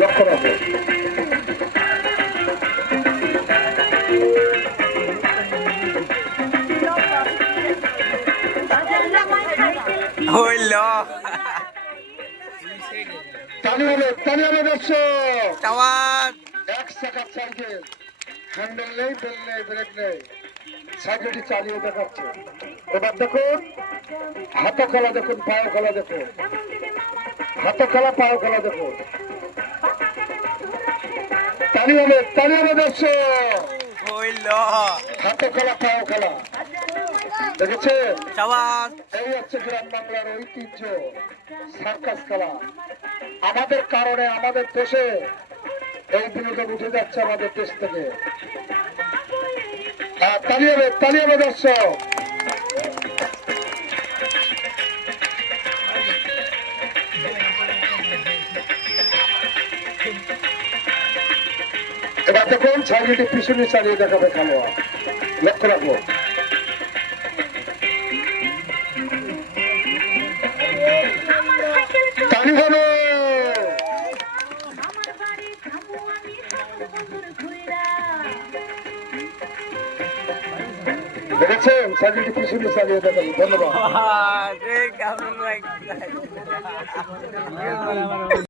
লক্ষ্য রাখো। হইল টানি হবে দর্শক। টাওয়ার এক চাকার সাইকেল, হ্যান্ডেল নেই, বেল নেই, ব্রেক নেই, সাইকেলটি চালিয়ে দেখাচ্ছে। এবার দেখুন হাতে খেলা, দেখুন পায়ে খেলা, দেখুন হাতে খেলা, পায়ে খেলা, দেখুন টানি হবে দর্শক। হইল হাতে খেলা, পায়ে খেলা, দেখেছেন? টাওয়ার এই হচ্ছে গ্রাম বাংলার ঐতিহ্য, সার্কাস খেলা। আমাদের কারণে আমাদের দেশে এই বিনোদন উঠে যাচ্ছে আমাদের দেশ থেকে। তালি হবে দর্শক। এবার দেখুন সাইকেলটি পিছনে চালিয়ে দেখাবে খেলোয়াড়, লক্ষ্য রাখো। তালি হবে। দেখেছেন সাইকেলটি পিছনে চালিয়ে দেখাবে। ধন্যবাদ। ঠিক